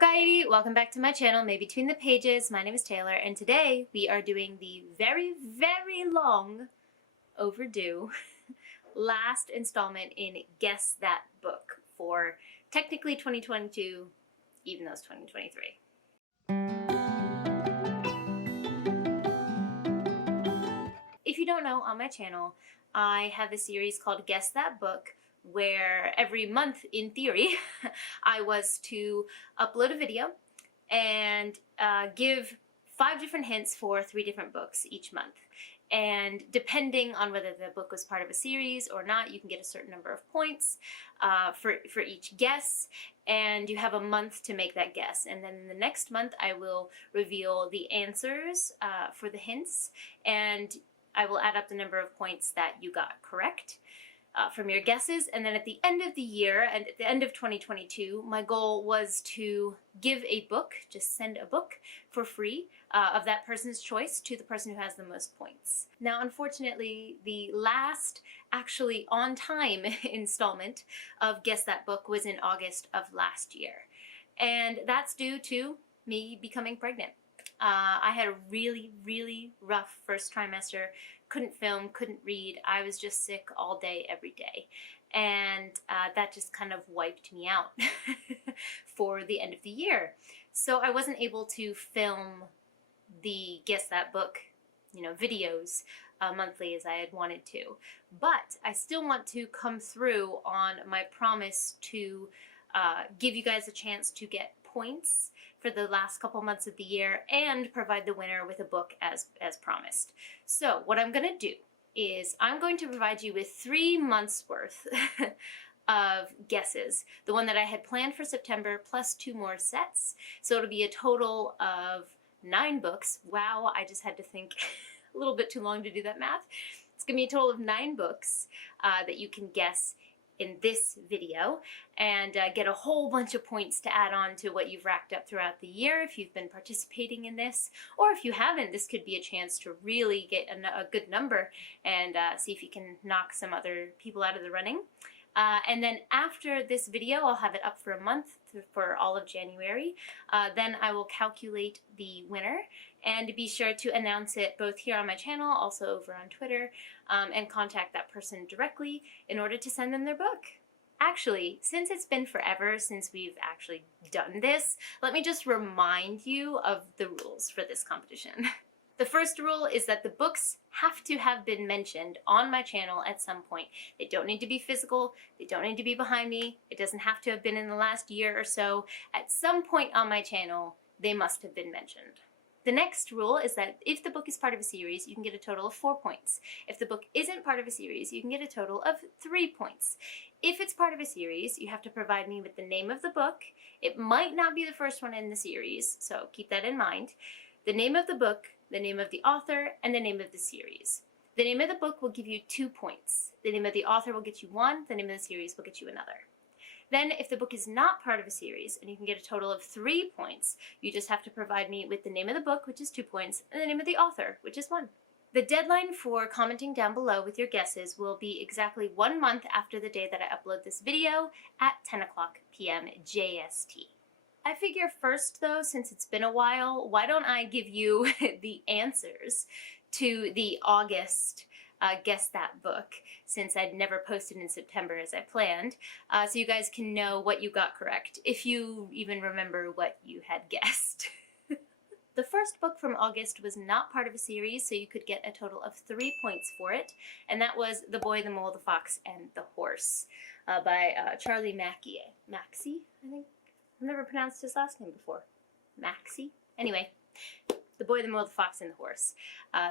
Okairi, welcome back to my channel, May Between the Pages. My name is Taylor, and today we are doing the very, very long, overdue, last installment in Guess That Book for technically 2022, even though it's 2023. If you don't know, on my channel, I have a series called Guess That Book, where every month, in theory, I was to upload a video and give 5 different hints for 3 different books each month. And depending on whether the book was part of a series or not, you can get a certain number of points for each guess, and you have a month to make that guess. And then the next month, I will reveal the answers for the hints, and I will add up the number of points that you got correct from your guesses. And then at the end of the year, and at the end of 2022, my goal was to give a book, just send a book for free of that person's choice to the person who has the most points. Now, unfortunately, the last actually on time installment of Guess That Book was in August of last year. And that's due to me becoming pregnant. I had a really, really rough first trimester, couldn't film, couldn't read. I was just sick all day, every day. And that just kind of wiped me out for the end of the year. So I wasn't able to film the Guess That Book, videos monthly as I had wanted to. But I still want to come through on my promise to give you guys a chance to get points for the last couple months of the year and provide the winner with a book as promised. So what I'm gonna do is I'm going to provide you with 3 months worth of guesses. The one that I had planned for September plus 2 more sets. So it'll be a total of 9 books. Wow, I just had to think a little bit too long to do that math. It's gonna be a total of 9 books that you can guess in this video, and get a whole bunch of points to add on to what you've racked up throughout the year if you've been participating in this, or if you haven't, this could be a chance to really get a good number and see if you can knock some other people out of the running. And then after this video, I'll have it up for a month for all of January. Then I will calculate the winner and be sure to announce it both here on my channel, also over on Twitter, and contact that person directly in order to send them their book. Actually, since it's been forever since we've actually done this, let me just remind you of the rules for this competition. The first rule is that the books have to have been mentioned on my channel at some point. They don't need to be physical, they don't need to be behind me, it doesn't have to have been in the last year or so. At some point on my channel, they must have been mentioned. The next rule is that if the book is part of a series, you can get a total of 4 points. If the book isn't part of a series, you can get a total of 3 points. If it's part of a series, you have to provide me with the name of the book. It might not be the first one in the series, so keep that in mind. The name of the book, the name of the author, and the name of the series. The name of the book will give you 2 points. The name of the author will get you 1, the name of the series will get you another. Then if the book is not part of a series, and you can get a total of 3 points, you just have to provide me with the name of the book, which is 2 points, and the name of the author, which is 1. The deadline for commenting down below with your guesses will be exactly 1 month after the day that I upload this video at 10 o'clock p.m. JST. I figure first though, since it's been a while, why don't I give you the answers to the August Guess That Book, since I'd never posted in September as I planned, so you guys can know what you got correct, if you even remember what you had guessed. The first book from August was not part of a series, so you could get a total of 3 points for it, and that was The Boy, the Mole, the Fox, and the Horse by Charlie Mackey. Macksey, I think? I've never pronounced his last name before. Macksey? Anyway, The Boy, the Mole, the Fox, and the Horse.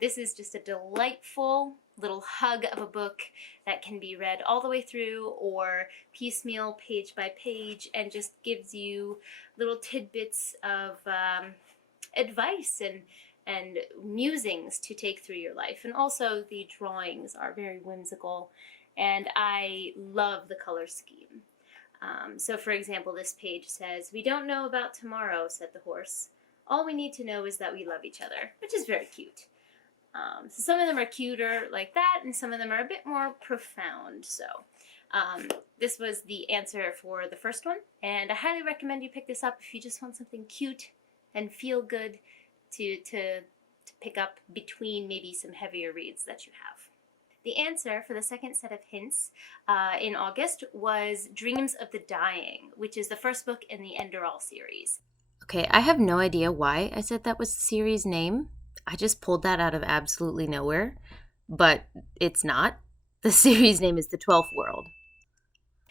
This is just a delightful little hug of a book that can be read all the way through or piecemeal, page by page, and just gives you little tidbits of advice and musings to take through your life. And also the drawings are very whimsical, and I love the color scheme. So for example, this page says, "We don't know about tomorrow," said the horse. "All we need to know is that we love each other," which is very cute. So some of them are cuter like that, and some of them are a bit more profound. So This was the answer for the first one, and I highly recommend you pick this up if you just want something cute and feel good to pick up between maybe some heavier reads that you have. The answer for the second set of hints in August was Dreams of the Dying, which is the first book in the Enderall series. Okay, I have no idea why I said that was the series name. I just pulled that out of absolutely nowhere, but it's not. The series name is The 12th World.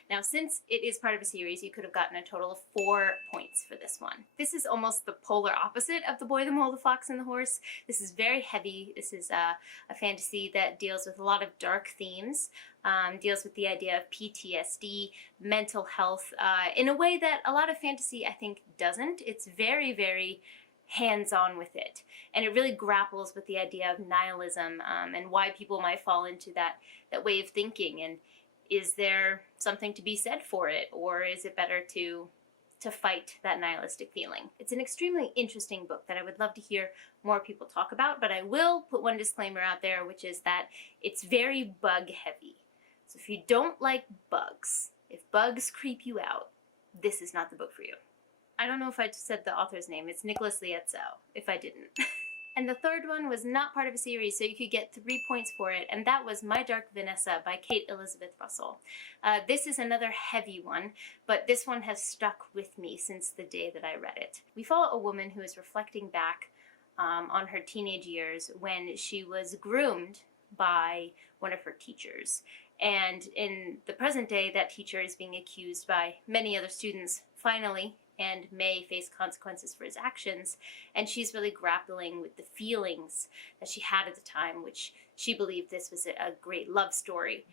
Now, since it is part of a series, you could have gotten a total of 4 points for this one. This is almost the polar opposite of The Boy, the Mole, the Fox, and the Horse. This is very heavy. This is a fantasy that deals with a lot of dark themes, deals with the idea of PTSD, mental health, in a way that a lot of fantasy, I think, doesn't. It's very, very hands-on with it, and it really grapples with the idea of nihilism and why people might fall into that way of thinking, and is there something to be said for it, or is it better to fight that nihilistic feeling? It's an extremely interesting book that I would love to hear more people talk about, but I will put one disclaimer out there, which is that it's very bug heavy. So if you don't like bugs, if bugs creep you out, this is not the book for you. I don't know if I just said the author's name. It's Nicolas Lietzau, if I didn't. And the third one was not part of a series, so you could get 3 points for it, and that was My Dark Vanessa by Kate Elizabeth Russell. This is another heavy one, but this one has stuck with me since the day that I read it. We follow a woman who is reflecting back on her teenage years when she was groomed by one of her teachers. And in the present day, that teacher is being accused by many other students, finally, and may face consequences for his actions, and she's really grappling with the feelings that she had at the time, which she believed this was a great love story.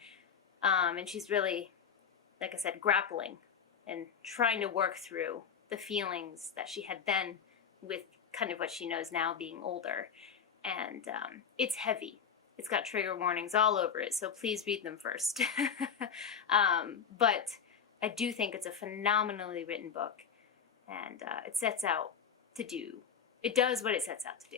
And she's really, like I said, grappling and trying to work through the feelings that she had then with kind of what she knows now being older. And it's heavy. It's got trigger warnings all over it, so please read them first. But I do think it's a phenomenally written book. And it does what it sets out to do.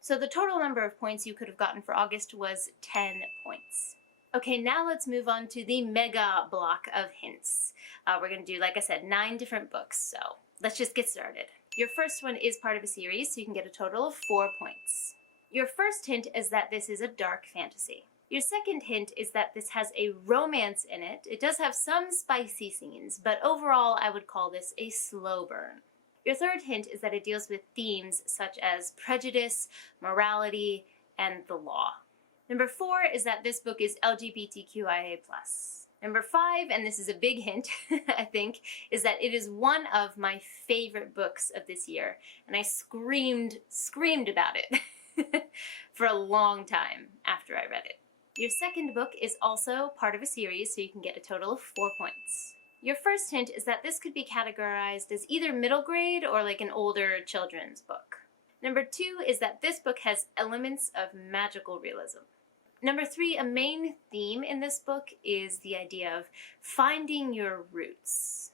So the total number of points you could have gotten for August was 10 points. Okay, now let's move on to the mega block of hints. We're going to do, like I said, 9 different books, so let's just get started. Your first one is part of a series, so you can get a total of 4 points. Your first hint is that this is a dark fantasy. Your second hint is that this has a romance in it. It does have some spicy scenes, but overall I would call this a slow burn. Your third hint is that it deals with themes such as prejudice, morality, and the law. Number 4 is that this book is LGBTQIA+. Number 5, and this is a big hint, I think, is that it is one of my favorite books of this year, and I screamed about it for a long time after I read it. Your second book is also part of a series, so you can get a total of 4 points. Your first hint is that this could be categorized as either middle grade or like an older children's book. Number 2 is that this book has elements of magical realism. Number 3, a main theme in this book is the idea of finding your roots.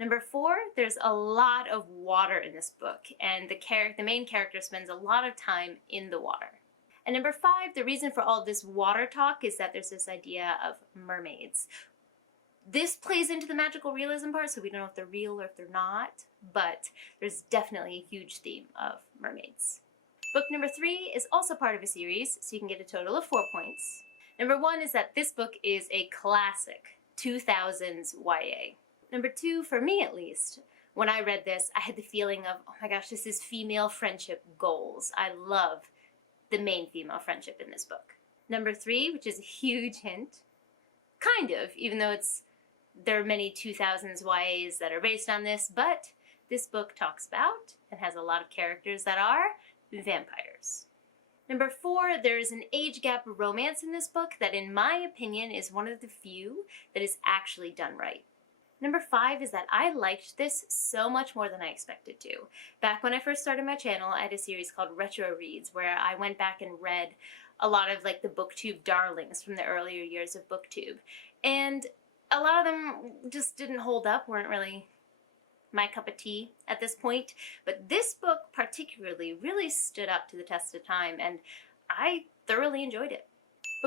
Number 4, there's a lot of water in this book, and the main character spends a lot of time in the water. And number 5, the reason for all this water talk is that there's this idea of mermaids. This plays into the magical realism part, so we don't know if they're real or if they're not, but there's definitely a huge theme of mermaids. Book number 3 is also part of a series, so you can get a total of 4 points. Number 1 is that this book is a classic 2000s YA. Number 2, for me at least, when I read this, I had the feeling of, oh my gosh, this is female friendship goals. I love the main female friendship in this book. Number 3, which is a huge hint, kind of, even though there are many 2000s YAs that are based on this, but this book talks about and has a lot of characters that are vampires. Number 4, there is an age gap romance in this book that in my opinion is one of the few that is actually done right. Number 5 is that I liked this so much more than I expected to. Back when I first started my channel, I had a series called Retro Reads where I went back and read a lot of like the BookTube darlings from the earlier years of BookTube. And a lot of them just didn't hold up, weren't really my cup of tea at this point. But this book particularly really stood up to the test of time, and I thoroughly enjoyed it.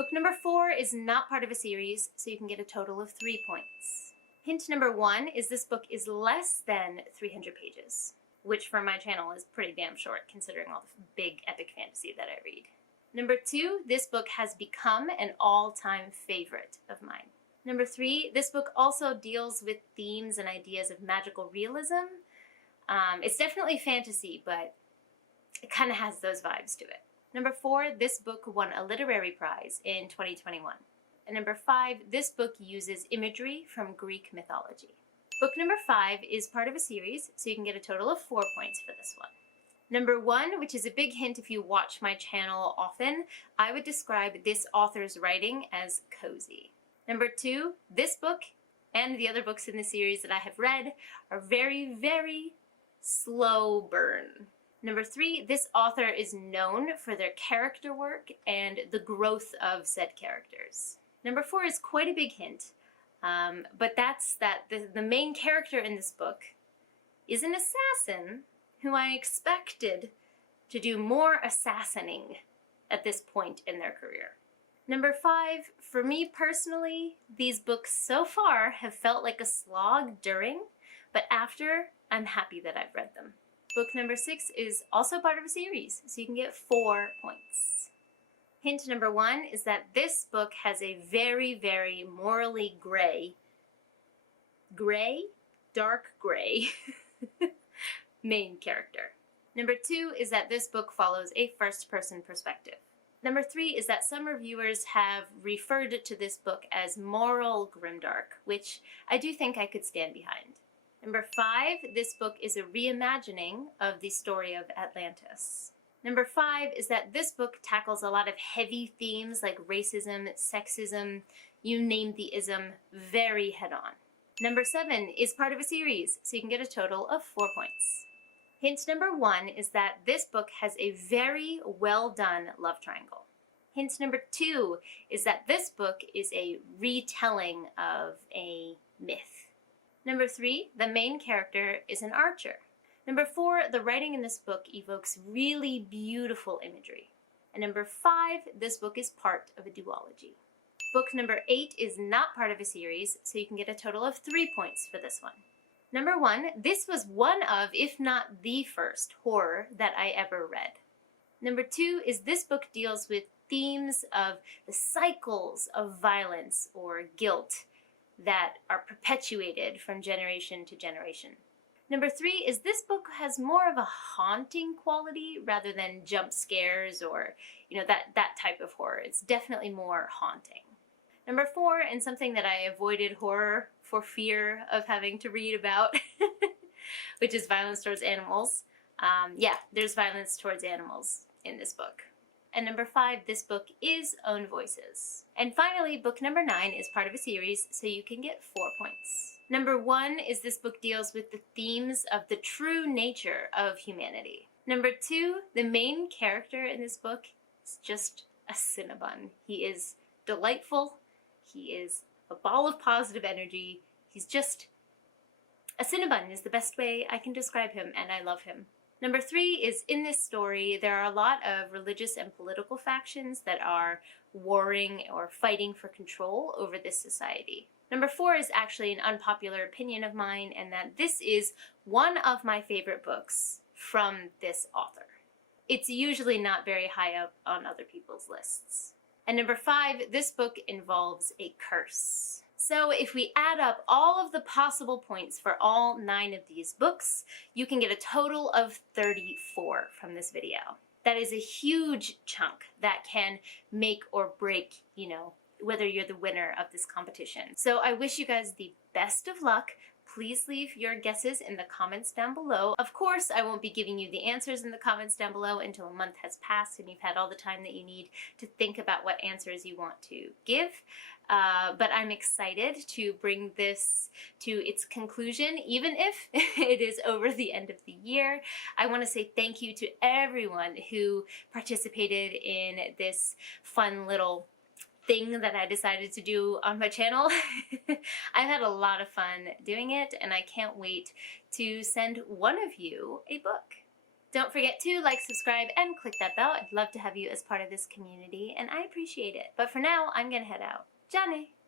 Book number 4 is not part of a series, so you can get a total of 3 points. Hint number 1 is this book is less than 300 pages, which for my channel is pretty damn short considering all the big epic fantasy that I read. Number 2, this book has become an all-time favorite of mine. Number 3, this book also deals with themes and ideas of magical realism. It's definitely fantasy, but it kind of has those vibes to it. Number 4, this book won a literary prize in 2021. And number 5, this book uses imagery from Greek mythology. Book number 5 is part of a series, so you can get a total of 4 points for this one. Number 1, which is a big hint if you watch my channel often, I would describe this author's writing as cozy. Number 2, this book and the other books in the series that I have read are very, very slow burn. Number 3, this author is known for their character work and the growth of said characters. Number 4 is quite a big hint, but that's that the main character in this book is an assassin who I expected to do more assassinating at this point in their career. Number 5, for me personally, these books so far have felt like a slog during, but after, I'm happy that I've read them. Book number 6 is also part of a series, so you can get 4 points. Hint number 1 is that this book has a very, very morally dark gray main character. Number 2 is that this book follows a first-person perspective. Number 3 is that some reviewers have referred to this book as moral grimdark, which I do think I could stand behind. Number 5, this book is a reimagining of the story of Atlantis. Number 5 is that this book tackles a lot of heavy themes like racism, sexism, you name the ism, very head-on. Number 7 is part of a series, so you can get a total of 4 points. Hint number 1 is that this book has a very well-done love triangle. Hint number 2 is that this book is a retelling of a myth. Number 3, the main character is an archer. Number 4, the writing in this book evokes really beautiful imagery. And number 5, this book is part of a duology. Book number 8 is not part of a series, so you can get a total of 3 points for this one. Number 1, this was one of, if not the first, horror that I ever read. Number 2 is this book deals with themes of the cycles of violence or guilt that are perpetuated from generation to generation. Number 3 is this book has more of a haunting quality rather than jump scares or, that type of horror. It's definitely more haunting. Number 4, and something that I avoided horror for fear of having to read about, which is violence towards animals. There's violence towards animals in this book. And number 5, this book is Own Voices. And finally, book number 9 is part of a series, so you can get 4 points. Number 1 is this book deals with the themes of the true nature of humanity. Number 2, the main character in this book is just a Cinnabon. He is delightful. He is a ball of positive energy. He's just a Cinnabon is the best way I can describe him, and I love him. Number 3 is in this story, there are a lot of religious and political factions that are warring or fighting for control over this society. Number 4 is actually an unpopular opinion of mine, and that this is one of my favorite books from this author. It's usually not very high up on other people's lists. And number 5, this book involves a curse. So if we add up all of the possible points for all 9 of these books, you can get a total of 34 from this video. That is a huge chunk that can make or break, whether you're the winner of this competition. So I wish you guys the best of luck. Please leave your guesses in the comments down below. Of course, I won't be giving you the answers in the comments down below until a month has passed and you've had all the time that you need to think about what answers you want to give. But I'm excited to bring this to its conclusion, even if it is over the end of the year. I want to say thank you to everyone who participated in this fun little thing that I decided to do on my channel. I've had a lot of fun doing it, and I can't wait to send one of you a book. Don't forget to like, subscribe, and click that bell. I'd love to have you as part of this community, and I appreciate it. But for now, I'm gonna head out. Jane!